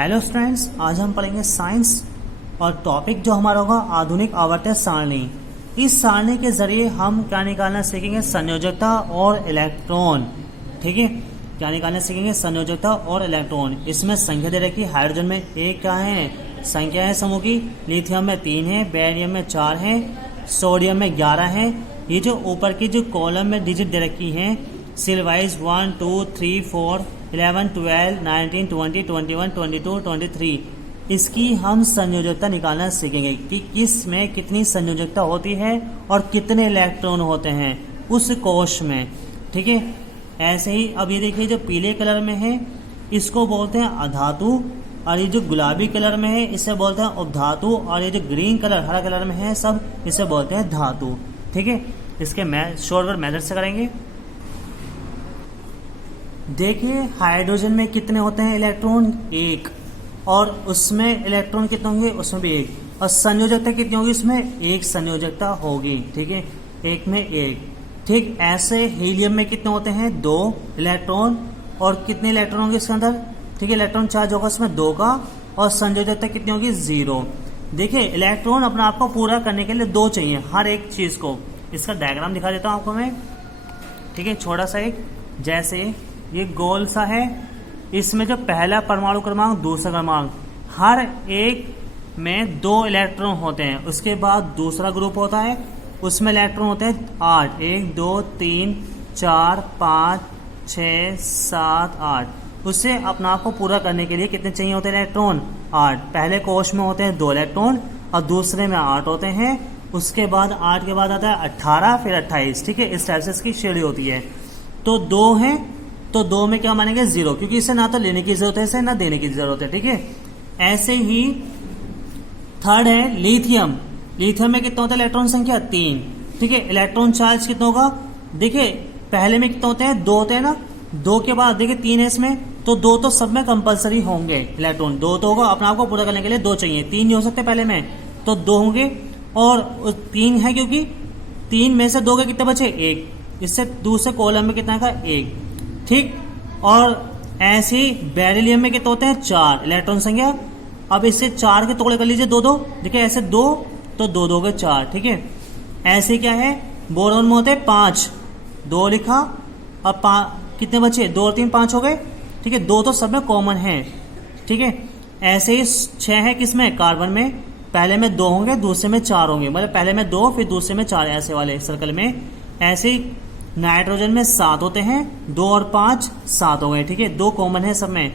Hello students, आज हम पढ़ेंगे साइंस और टॉपिक जो हमारा होगा आधुनिक आवर्त सारणी। इस सारणी के जरिए हम क्या निकालना सीखेंगे? संयोजकता और इलेक्ट्रॉन। ठीक है, क्या निकालना सीखेंगे? संयोजकता और इलेक्ट्रॉन। इसमें संख्या दे रखी है, हाइड्रोजन में एक क्या है संख्या है समूह की, लिथियम में 3 है, बेरियम में 4 है, सोडियम में 11 है। ये जो ऊपर की जो कॉलम में डिजिट दे रखी है सील वाइज 1 2 3 4 11 12 19 20 21 22 23, इसकी हम संयोजकता निकालना सीखेंगे कि किस में कितनी संयोजकता होती है और कितने इलेक्ट्रॉन होते हैं उस कोश में। ठीक है, ऐसे ही अब ये देखिए जो पीले कलर में है इसको बोलते हैं अधातु, और ये जो गुलाबी कलर में है इसे बोलते हैं उपधातु, और ये जो ग्रीन कलर हरा कलर में है सब इसे बोलते हैं धातु। ठीक है, इसके शॉर्टकट मेथड से करेंगे। देखिए हाइड्रोजन में कितने होते हैं इलेक्ट्रॉन? 1, और उसमें इलेक्ट्रॉन कितने होंगे? उसमें भी 1, और संयोजकता कितनी होगी? इसमें 1 संयोजकता होगी। ठीक है, 1 में 1। ठीक, ऐसे हीलियम में कितने होते हैं? 2 इलेक्ट्रॉन, और कितने इलेक्ट्रॉन होंगे इसके अंदर? ठीक है, इलेक्ट्रॉन चार्ज होगा इसमें 2 का, और संयोजकता कितनी होगी? 0। देखिए इलेक्ट्रॉन अपने आप को पूरा करने के लिए 2 चाहिए हर एक चीज को। इसका डायग्राम दिखा देता हूं आपको मैं। ठीक है, छोटा सा एक, जैसे ये गोल सा है, इसमें जो पहला परमाणु क्रमांक दूसरा क्रमांक हर एक में 2 इलेक्ट्रॉन होते हैं। उसके बाद दूसरा ग्रुप होता है, उसमें इलेक्ट्रॉन होते हैं 8, 1 2 3 4 5 6 7 8। उससे अपने आप को पूरा करने के लिए कितने चाहिए होते हैं इलेक्ट्रॉन? 8। पहले कोश में होते हैं 2 इलेक्ट्रॉन और दूसरे में 8 होते हैं। उसके बाद 8 के बाद आता है 18, फिर 28। ठीक है, इस टाइप से इसकी श्रेणी होती है। तो 2 है तो 2 में क्या मानेंगे? 0, क्योंकि इसे ना तो लेने की जरूरत है इसे ना देने की जरूरत है। ठीक है, ऐसे ही थर्ड है लिथियम। लिथियम में कितना होता है इलेक्ट्रॉन संख्या? 3। ठीक है, इलेक्ट्रॉन चार्ज कितना होगा? देखिए पहले में कितना होते हैं? 2 होते हैं ना, 2 के बाद देखिए 3 है इसमें, तो 2 तो सब में कंपलसरी होंगे इलेक्ट्रॉन। 2 तो होगा, अपने आप को पूरा करने के लिए 2 चाहिए। 3 नहीं हो सकते पहले में, तो 2 होंगे, और 3 है क्योंकि 3 में से 2 के कितने बचे? 1। इससे दूसरे कॉलम में कितना का? 1। ठीक, और ऐसे ही बेरिलियम में कितने होते हैं? 4 इलेक्ट्रॉन संख्या। अब इससे 4 के टुकड़े कर लीजिए 2-2, देखिए ऐसे 2 तो 2 2 के 4। ठीक है, ऐसे क्या है बोरॉन में होते हैं 5, 2 लिखा, अब कितने बचे? 2 और 3 5 हो गए। ठीक है, 2 तो सब में कॉमन है। ठीक है, ऐसे ही 6 है किसमें? कार्बन में। पहले में 2 होंगे, दूसरे में 4 होंगे, मतलब पहले में 2 फिर दूसरे में 4, ऐसे वाले सर्कल में। ऐसे ही नाइट्रोजन में 7 होते हैं, 2 और 5 7 हो गए। ठीक है, 2 कॉमन है सब में।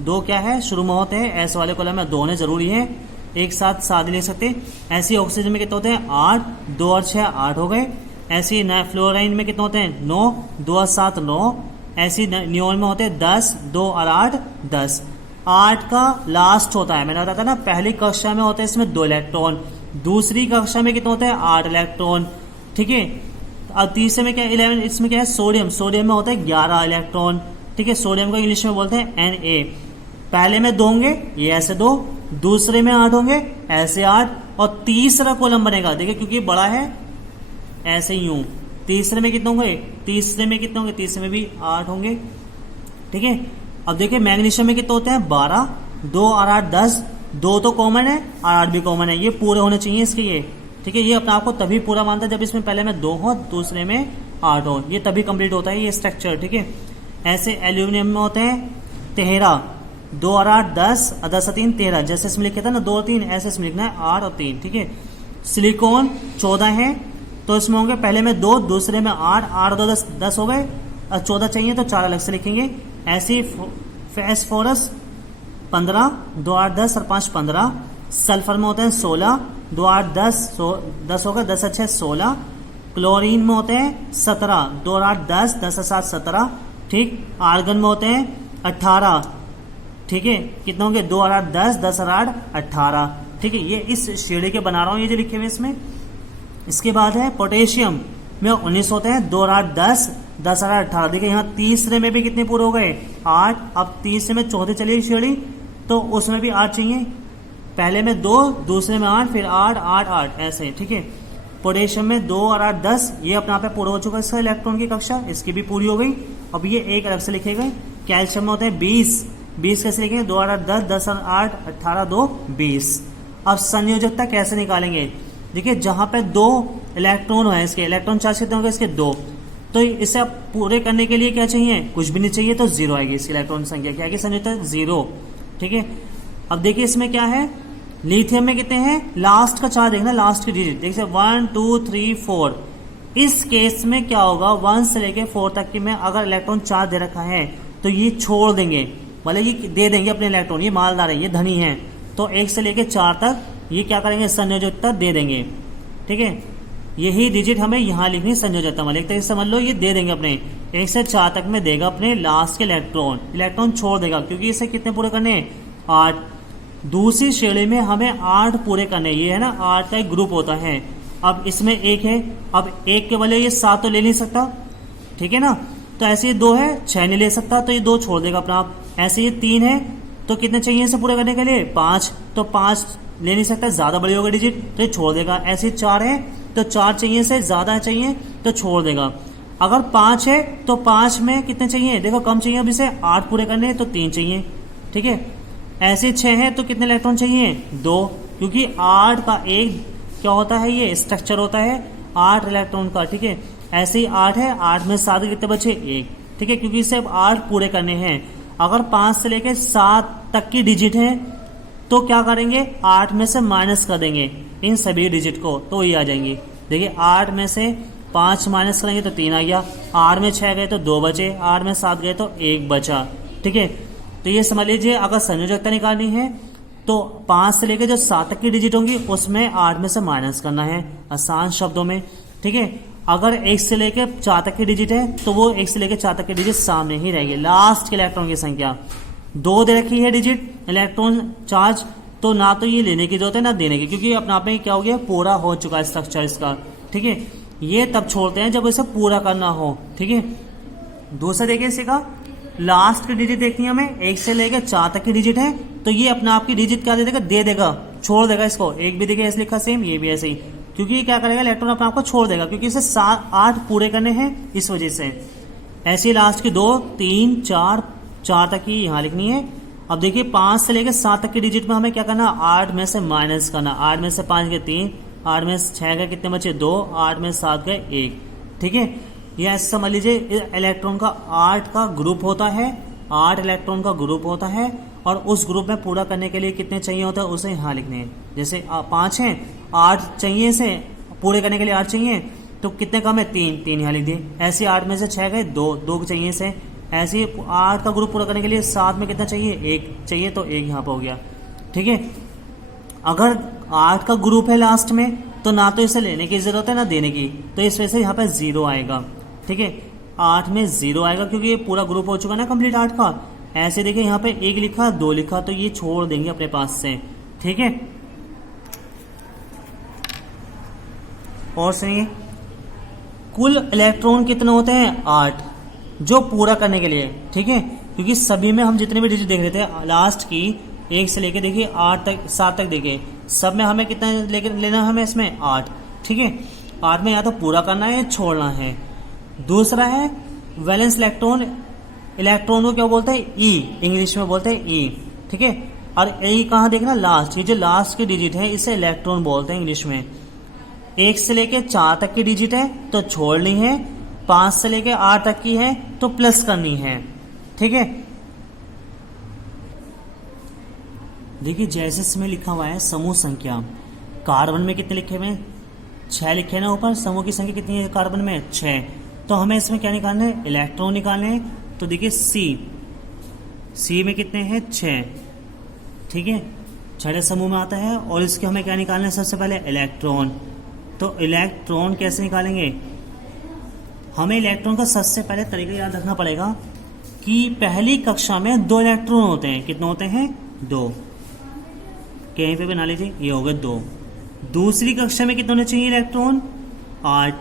2 क्या है शुरू में होते हैं, ऐसे वाले कॉलम में 2 होने जरूरी है, एक साथ 7 ले सकते। ऐसे ही ऑक्सीजन में कितने होते हैं? 8, 2 और 6 8 हो गए। ऐसे ही फ्लोराइन में कितने होते हैं? 9, 2 और 7 9। ऐसे ही नियोन में होते हैं 10, 2 और 8 10। 8 का लास्ट होता है, मैंने बताया था ना, पहली कक्षा में होते हैं इसमें 2 इलेक्ट्रॉन, दूसरी कक्षा में कितने होते हैं? 8 इलेक्ट्रॉन। ठीक है, अब तीसरे में क्या 11, इसमें क्या है? सोडियम। सोडियम में होता है 11 इलेक्ट्रॉन। ठीक है, सोडियम को इंग्लिश में बोलते हैं Na। पहले में 2 होंगे, ये ऐसे 2, दूसरे में 8 होंगे, ऐसे 8, और तीसरा कॉलम बनेगा, देखिए क्योंकि बड़ा है ऐसे यूं। तीसरे में कितने होंगे? तीसरे में कितने होंगे? तीसरे में भी 8 होंगे। ठीक है, अब देखिए मैग्नीशियम में कितने होते हैं? 12, 2 और 8 10। 2 तो कॉमन है और 8 भी कॉमन है, ये पूरे होने चाहिए इसके ये। ठीक है, ये अपने आप को तभी पूरा मानता है जब इसमें पहले में 2 हो दूसरे में 8 हो, ये तभी कंप्लीट होता है ये स्ट्रक्चर। ठीक है, ऐसे एल्यूमिनियम में होते हैं 13, 2 और 8 10, 10 और 3 13, जैसे इसमें लिखा था ना 2 और 3, ऐसे इसमें लिखना है 8 और 3। ठीक है, सिलिकॉन 14 है, तो इसमें होंगे पहले में 2 दूसरे में 8, 8 और 2 10 हो गए, और 14 चाहिए तो 4 अलग से लिखेंगे। ऐसे ही फास्फोरस 15, 2 8 10 और 5 15। सल्फर में होते हैं 16, 2 8 10 10 होगा, 10 और 6 16। क्लोरीन में होते हैं 17, 2 और 8 10, 10 और 7 17। ठीक, आर्गन में होते हैं 18। ठीक है, कितने होंगे? 2 और 8 10, 10 और 8 18। ठीक है, ये इस श्रेणी के बना रहा हूं ये जो लिखे हुए इसमें। इसके बाद है पोटेशियम में 19 होते हैं, 2 और 8 10, 10 और 8 18। देखिए यहाँ तीसरे में भी कितने पूरे हो गए? 8। अब तीसरे में चौथे चलिए श्रेणी, तो उसमें भी 8 चाहिए, पहले में 2 दूसरे में 8 फिर 8 8 8 ऐसे। ठीक है, पोटेशियम में 2 और 8 10, ये अपने आप पूरा हो चुका है इसका इलेक्ट्रॉन की कक्षा, इसकी भी पूरी हो गई। अब ये एक अलग से लिखे गए। कैल्शियम में होते हैं 20, 20 कैसे लिखेंगे, 2 8 10, 10 और 8 18, 2 20। अब संयोजकता कैसे निकालेंगे, देखिए जहां पे 2 इलेक्ट्रॉन है, इसके इलेक्ट्रॉन चार्ज कितने होंगे, इसके 2, तो इसे आप पूरे करने के लिए क्या चाहिए, कुछ भी नहीं चाहिए, तो 0 आएगी इसकी इलेक्ट्रॉन संख्या, क्या आएगी संयोजकता 0। ठीक है, अब देखिए इसमें क्या है, लिथियम में कितने हैं, लास्ट का चार्ज देखना, लास्ट की डिजिट देखिए 1 2 3 4। इस केस में क्या होगा, 1 से लेके 4 तक की में अगर इलेक्ट्रॉन चार्ज दे रखा है तो ये छोड़ देंगे, मतलब ये दे देंगे अपने इलेक्ट्रॉन, ये मालदार है, ये धनी है, तो 1 से लेके 4 तक ये क्या करेंगे, संयोजकता दे देंगे। ठीक है, यही डिजिट हमें यहाँ लिखनी संयोजकता में, एक तरीके से समझ लो ये दे देंगे अपने 1 से 4 तक में देगा अपने लास्ट के इलेक्ट्रॉन छोड़ देगा, क्योंकि इसे कितने पूरे करने हैं, 8। दूसरी श्रेणी में हमें 8 पूरे करने, ये है ना 8 का एक ग्रुप होता है। अब इसमें 1 है, अब 1 के बदले ये 7 तो ले नहीं सकता, ठीक है ना, तो ऐसे ये 2 है, 6 नहीं ले सकता, तो ये 2 छोड़ देगा अपना आप। ऐसे ये 3 है, तो कितने चाहिए इसे पूरे करने के लिए, 5, तो 5 ले नहीं सकता, ज्यादा बड़ी होगी डिजिट, तो ये छोड़ देगा। ऐसे 4 है, तो 4 चाहिए से ज्यादा चाहिए, तो छोड़ देगा। अगर 5 है तो 5 में कितने चाहिए, देखो कम चाहिए, अब इसे 8 पूरे करने हैं, तो 3 चाहिए। ठीक है, ऐसे 6 है, तो कितने इलेक्ट्रॉन चाहिए, 2, क्योंकि 8 का एक क्या होता है, ये स्ट्रक्चर होता है 8 इलेक्ट्रॉन का। ठीक है, ऐसे ही 8 है, 8 में 7 कितने बचे, 1। ठीक है, क्योंकि इसे अब 8 पूरे करने हैं। अगर 5 से लेकर 7 तक की डिजिट है तो क्या करेंगे, 8 में से माइनस कर देंगे इन सभी डिजिट को, तो ये आ जाएंगी। देखिए 8 में से 5 माइनस करेंगे तो 3 आ गया, 8 में 6 गए तो 2 बचे, 8 में 7 गए तो 1 बचा। ठीक है, तो ये समझ लीजिए अगर संयोजकता निकालनी है तो 5 से लेकर जो 7 तक की डिजिट होंगी उसमें 8 में से माइनस करना है, आसान शब्दों में। ठीक है, अगर 1 से लेकर 4 तक की डिजिट है तो वो 1 से लेकर 4 तक की डिजिट सामने ही रहेगी, लास्ट के इलेक्ट्रॉन की संख्या। 2 दे रखी है डिजिट इलेक्ट्रॉन चार्ज, तो ना तो ये लेने की जरूरत है ना देने की, क्योंकि अपने आप में क्या हो गया, पूरा हो चुका है स्ट्रक्चर इसका। ठीक है, ये तब छोड़ते हैं जब इसे पूरा करना हो। ठीक है, दूसरा देखिए इसी का लास्ट की डिजिट देखनी है हमें, 1 से लेकर 4 तक की डिजिट है, तो ये अपने आप की डिजिट क्या दे देगा, छोड़ देगा इसको। 1 भी देखिए ऐसे लिखा सेम, ये भी ऐसे ही, क्योंकि ये क्या करेगा, इलेक्ट्रॉन अपने आप को छोड़ देगा, क्योंकि इसे 8 पूरे करने हैं, इस वजह से। ऐसे लास्ट की 2 3 4 तक की यहाँ लिखनी है। अब देखिए 5 से लेकर 7 तक की डिजिट में हमें क्या करना, 8 में से माइनस करना। 8 में से 5 गए 3, 8 में से 6 गए कितने बचे, 2, 8 में 7 गए 1। ठीक है, ये ऐसे समझ लीजिए इलेक्ट्रॉन का 8 का ग्रुप होता है, 8 इलेक्ट्रॉन का ग्रुप होता है, और उस ग्रुप में पूरा करने के लिए कितने चाहिए होता है उसे यहाँ लिखने हैं। जैसे 5 है, 8 चाहिए इसे पूरे करने के लिए, 8 चाहिए, तो कितने कम है, 3 यहाँ लिख दिए। ऐसे 8 में से 6 गए 2 चाहिए इसे। ऐसे 8 का ग्रुप पूरा करने के लिए 7 में कितना चाहिए, 1 चाहिए, तो 1 यहाँ पर हो गया। ठीक है, अगर 8 का ग्रुप है लास्ट में तो ना तो इसे लेने की जरूरत है ना देने की, तो इस वजह से यहाँ पे 0 आएगा। ठीक है, 8 में 0 आएगा क्योंकि ये पूरा ग्रुप हो चुका ना कंप्लीट 8 का। ऐसे देखिए यहाँ पे 1 लिखा 2 लिखा, तो ये छोड़ देंगे अपने पास से। ठीक है, और सुनिए कुल इलेक्ट्रॉन कितने होते हैं, 8, जो पूरा करने के लिए। ठीक है, क्योंकि सभी में हम जितने भी डिजिट देख रहे थे लास्ट की 1 से लेके देखिए 8 तक 7 तक देखे, सब में हमें कितना लेना है, हमें इसमें 8। ठीक है, 8 में या तो पूरा करना है या छोड़ना है। दूसरा है वैलेंस इलेक्ट्रॉन, इलेक्ट्रॉन को क्या बोलते हैं, ई, इंग्लिश में बोलते हैं ई। ठीक है, और ई कहाँ देखना, लास्ट, ये जो लास्ट की डिजिट है इसे इलेक्ट्रॉन बोलते हैं इंग्लिश में। 1 से लेके 4 तक की डिजिट है तो छोड़नी है, 5 से लेके 8 तक की है तो प्लस करनी है। ठीक है, देखिए जैसे इसमें लिखा हुआ है समूह संख्या, कार्बन में कितने लिखे हुए हैं, 6 लिखे ना ऊपर, समूह की संख्या कितनी है कार्बन में, 6। तो हमें इसमें क्या निकालना है, इलेक्ट्रॉन निकालने हैं। तो देखिए सी में कितने हैं, 6। ठीक है, 6 समूह में आता है, और इसके हमें क्या निकालना है, सबसे पहले इलेक्ट्रॉन। तो इलेक्ट्रॉन कैसे निकालेंगे, हमें इलेक्ट्रॉन का सबसे पहले तरीका याद रखना पड़ेगा कि पहली कक्षा में 2 इलेक्ट्रॉन होते हैं, कितने होते हैं, 2, कहीं पे बना लीजिए, ये हो गए 2। दूसरी कक्षा में कितने होने चाहिए इलेक्ट्रॉन, 8,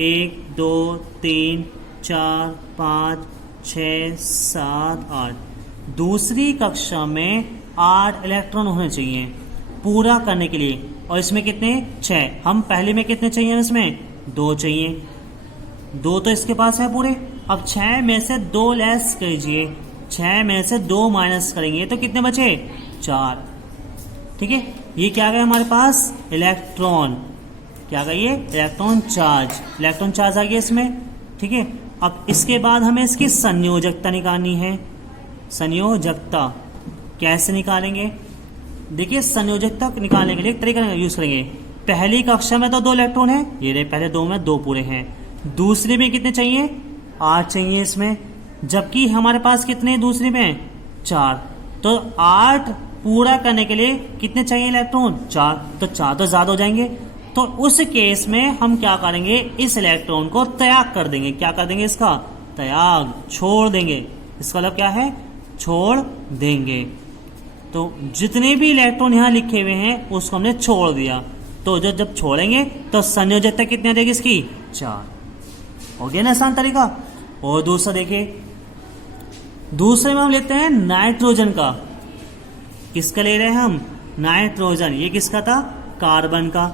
1 2 3 4 5 6 7 8। दूसरी कक्षा में 8 इलेक्ट्रॉन होने चाहिए पूरा करने के लिए, और इसमें कितने, 6। हम पहले में कितने चाहिए, इसमें 2 चाहिए, 2 तो इसके पास है पूरे। अब 6 में से 2 लेस कीजिए, 6 में से 2 माइनस करेंगे तो कितने बचे? 4। ठीक है, ये क्या आ गया हमारे पास? इलेक्ट्रॉन। क्या आ गया ये? Electron charge. इलेक्ट्रॉन चार्ज आ गया इसमें। ठीक है, अब इसके बाद हमें इसकी संयोजकता निकालनी है। संयोजकता कैसे निकालेंगे? देखिए, संयोजकता निकालने के लिए एक तरीका यूज करेंगे। पहली कक्षा में तो 2 इलेक्ट्रॉन है, ये रहे पहले 2 में 2 पूरे हैं। दूसरे में कितने चाहिए? 8 चाहिए इसमें, जबकि हमारे पास कितने दूसरे में? 4। तो 8 पूरा करने के लिए कितने चाहिए इलेक्ट्रॉन? 4। तो 4 तो ज्यादा हो जाएंगे, तो उस केस में हम क्या करेंगे? इस इलेक्ट्रॉन को त्याग कर देंगे। क्या कर देंगे? इसका त्याग, छोड़ देंगे। इसका मतलब क्या है? छोड़ देंगे। तो जितने भी इलेक्ट्रॉन यहां लिखे हुए हैं उसको हमने छोड़ दिया, तो जब छोड़ेंगे तो संयोजकता कितनी आ जाएगी इसकी? 4। हो गया ना आसान तरीका। और दूसरा देखिए, दूसरे में हम लेते हैं नाइट्रोजन का। किसका ले रहे हैं हम? नाइट्रोजन। ये किसका था? कार्बन का।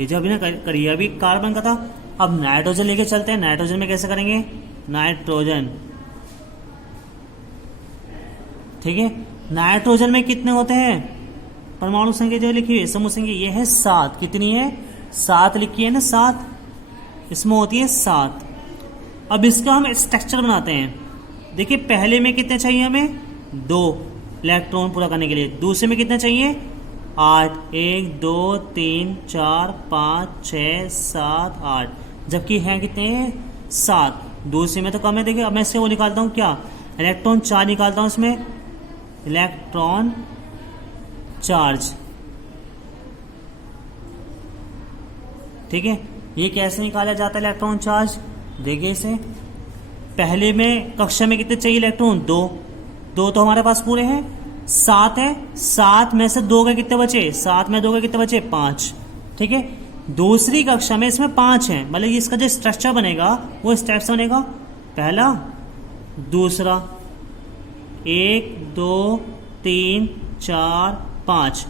ये जो अभी ना करिए, अभी कार्बन का था। अब नाइट्रोजन लेके चलते हैं। नाइट्रोजन में कैसे करेंगे? नाइट्रोजन। ठीक है, नाइट्रोजन में कितने होते हैं? परमाणु संख्या जो लिखी हुई है, समूह संख्या, ये है 7। कितनी है? 7 लिखी है ना, 7। इसमें होती है 7। अब इसका हम स्ट्रक्चर बनाते हैं। देखिए, पहले में कितने चाहिए हमें? 2 इलेक्ट्रॉन पूरा करने के लिए। दूसरे में कितने चाहिए? 8। 1 2 3 4 5 6 7 8, जबकि हैं कितने हैं? 7। दूसरे में तो कम है। देखिए, अब मैं इससे वो निकालता हूँ, क्या? इलेक्ट्रॉन चार्ज निकालता हूँ इसमें। Electron charge. ठीक है, ये कैसे निकाला जाता है इलेक्ट्रॉन चार्ज? देखिए इसे, पहले में कक्षा में कितने चाहिए इलेक्ट्रॉन? 2। 2 तो हमारे पास पूरे हैं। 7 है, 7 में से 2 के कितने बचे? 7 में 2 के कितने बचे? 5। ठीक है, दूसरी कक्षा में इसमें 5 है, मतलब इसका जो स्ट्रक्चर बनेगा वो स्टेप्स बनेगा। पहला, दूसरा, 1 2 3 4 5।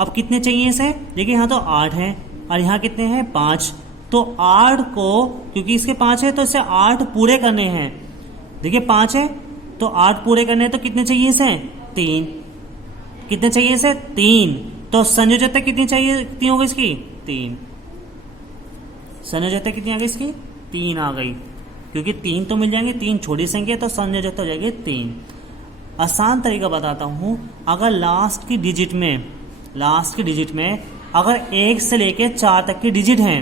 अब कितने चाहिए इसे? देखिए, यहाँ तो 8 है और यहाँ कितने हैं? 5। तो 8 को, क्योंकि इसके 5 है तो इसे 8 पूरे करने हैं। देखिए, 5 है तो 8 पूरे करने हैं, तो कितने चाहिए इसे? 3। कितने चाहिए इसे? 3। तो संयोजकता कितनी चाहिए? कितनी हो गई इसकी? 3। संयोजकता कितनी आ गई इसकी? 3 आ गई, क्योंकि 3 तो मिल जाएंगे। 3 छोटी संख्या, तो संयोजकता हो जाएगी 3। आसान तरीका बताता हूं। अगर लास्ट की डिजिट में अगर 1 से लेके 4 तक की डिजिट हैं,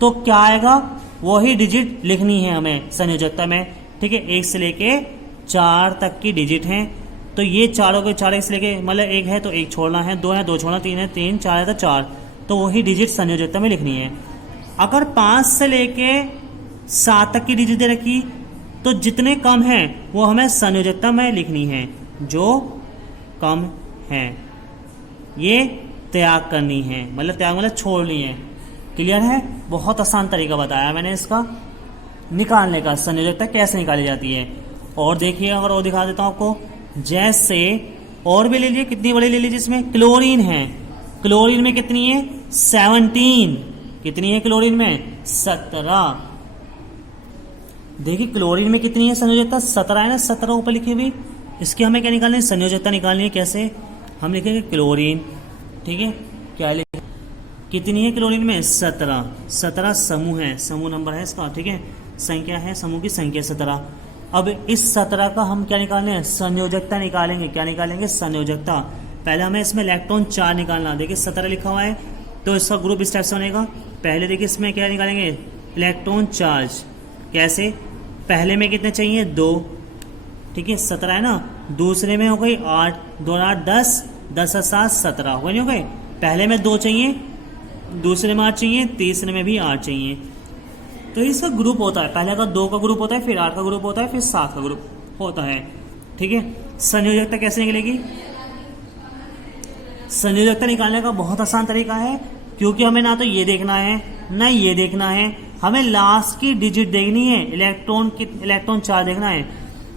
तो क्या आएगा? वही डिजिट लिखनी है हमें संयोजकता में। ठीक है, 1 से लेके 4 तक की डिजिट हैं, तो ये चारों के 4 1 से लेके, मतलब 1 है तो 1 छोड़ना है, 2 है 2 छोड़ना, 3 है 3, 4 है तो 4, तो वही डिजिट संयोजकता में लिखनी है। अगर 5 से लेके 7 तक की डिजिट दे रखी, तो जितने कम हैं वो हमें संयोजकता में लिखनी है। जो कम है ये त्याग करनी है, मतलब त्याग मतलब छोड़नी है। क्लियर है? बहुत आसान तरीका बताया मैंने इसका निकालने का, संयोजकता कैसे निकाली जाती है। और देखिए, अगर और दिखा देता हूं आपको, जैसे और भी ले लीजिए, कितनी बड़ी ले लीजिए, इसमें क्लोरीन है। क्लोरीन में कितनी है? 17। कितनी है क्लोरीन में? 17। देखिए, क्लोरीन में कितनी है संयोजकता? 17 है ना, 17 ऊपर लिखी हुई। इसकी हमें क्या निकालनी है? संयोजकता निकालनी है। कैसे? हम लिखेंगे क्लोरीन। ठीक है, क्या लिखेंगे? कितनी है क्लोरीन में? 17। 17 समूह है, समूह नंबर है इसका। ठीक है, संख्या है, समूह की संख्या 17। अब इस 17 का हम क्या निकालने हैं? संयोजकता निकालेंगे। क्या निकालेंगे? संयोजकता। पहले हमें इसमें इलेक्ट्रॉन चार्ज निकालना। देखिए, 17 लिखा हुआ है तो इसका ग्रुप इस टाइप से बनेगा। पहले देखिए, इसमें क्या निकालेंगे? Electron charge. कैसे? पहले में कितने चाहिए? 2। ठीक है, 17 है ना। दूसरे में हो गई 8, 2 8 10, 10 7 17 हो गई, नहीं हो गई? पहले में 2 चाहिए, दूसरे में 8 चाहिए, तीसरे में भी 8 चाहिए। तो इसका ग्रुप होता है, पहले का 2 का ग्रुप होता है, फिर 8 का ग्रुप होता है, फिर 7 का ग्रुप होता है। ठीक है, संयोजकता कैसे निकलेगी? संयोजकता निकालने का बहुत आसान तरीका है, क्योंकि हमें ना तो ये देखना है ना ये देखना है, हमें लास्ट की डिजिट देखनी है, इलेक्ट्रॉन चार्ज देखना है।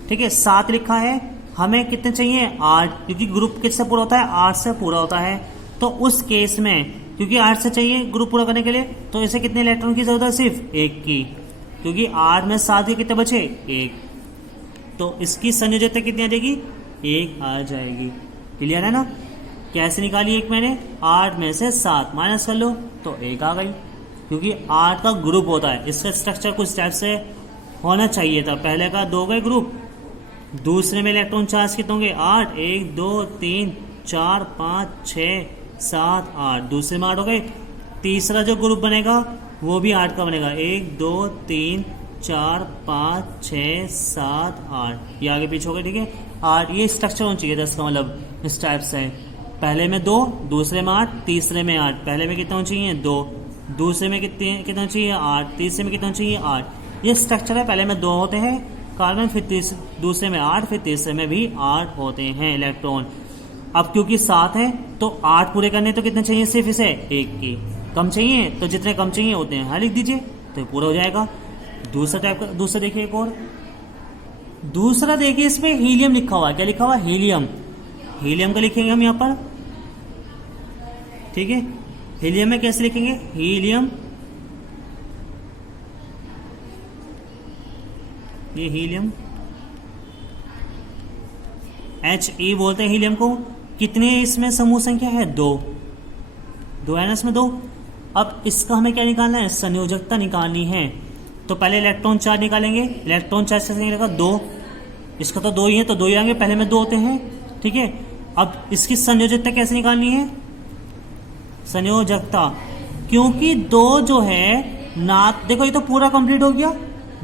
ठीक है, 7 लिखा है, हमें कितने चाहिए? 8, क्योंकि ग्रुप किससे पूरा होता है? 8 से पूरा होता है। तो उस केस में क्योंकि 8 से चाहिए ग्रुप पूरा करने के लिए, तो इसे कितने इलेक्ट्रॉन की जरूरत है? सिर्फ 1 की, क्योंकि 8 में 7 के कितने बचे? 1। तो इसकी संयोजकता कितनी आ जाएगी, 1 आ जाएगी। क्लियर है ना। कैसे निकाली 1 मैंने, 8 में से 7 माइनस कर लो तो 1 आ गई, क्योंकि 8 का ग्रुप होता है। इसका स्ट्रक्चर कुछ टाइप से होना चाहिए था। पहले का 2 गए ग्रुप, दूसरे में इलेक्ट्रॉन चार्ज कितने होंगे, 8, 1 2 3 4 5 6 7 8, दूसरे में 8 हो गए। तीसरा जो ग्रुप बनेगा वो भी 8 का बनेगा, 1 2 3 4 5 6 7 8, ये आगे पीछे हो गए। ठीक है, 8 ये स्ट्रक्चर होना चाहिए था इसका, मतलब इस टाइप से। पहले में 2, दूसरे में 8, तीसरे में 8। पहले में कितना होना चाहिए, 2, दूसरे में कितना चाहिए, 8, तीसरे में कितना चाहिए, 8। ये स्ट्रक्चर है। पहले में 2 होते हैं कार्बन, फिर दूसरे में 8, फिर तीसरे में भी 8 होते हैं इलेक्ट्रॉन। अब क्योंकि 7 है तो 8 पूरे करने तो कितने चाहिए, सिर्फ इसे 1 की। कम चाहिए तो जितने कम चाहिए उतने यहाँ लिख दीजिए तो पूरा हो जाएगा। दूसरा टाइप का, दूसरा देखिए एक और। दूसरा देखिए इसमें हीलियम लिखा हुआ है। क्या लिखा हुआ है, हीलियम। हीलियम का लिखेंगे हम यहाँ पर। ठीक है, हीलियम में कैसे लिखेंगे, हीलियम, ये हीलियम He बोलते हैं हीलियम को। कितने इसमें समूह संख्या है, 2 है ना इसमें 2। अब इसका हमें क्या निकालना है, संयोजकता निकालनी है। तो पहले इलेक्ट्रॉन चार्ज निकालेंगे। इलेक्ट्रॉन चार्ज कैसे निकलेगा, 2। इसका तो 2 ही है तो 2 ही आएंगे, पहले में 2 होते हैं। ठीक है, अब इसकी संयोजकता कैसे निकालनी है, संयोजकता, क्योंकि 2 जो है ना, देखो ये तो पूरा कंप्लीट हो गया,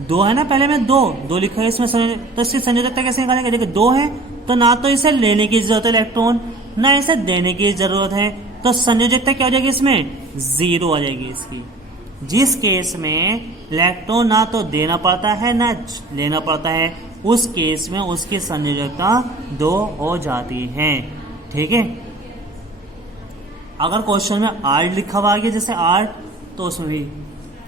2 है ना, पहले में 2 लिखा है इसमें, तो इसकी संयोजकता कैसे निकालेंगे। देखो 2 है तो ना तो इसे लेने की जरूरत है इलेक्ट्रॉन, ना इसे देने की जरूरत है, तो संयोजकता क्या हो जाएगी इसमें, 0 आ जाएगी इसकी। जिस केस में इलेक्ट्रॉन ना तो देना पड़ता है ना लेना पड़ता है, उस केस में उसकी संयोजकता 2 हो जाती है। ठीक है, अगर क्वेश्चन में 8 लिखा हुआ है जैसे 8, तो उसमें भी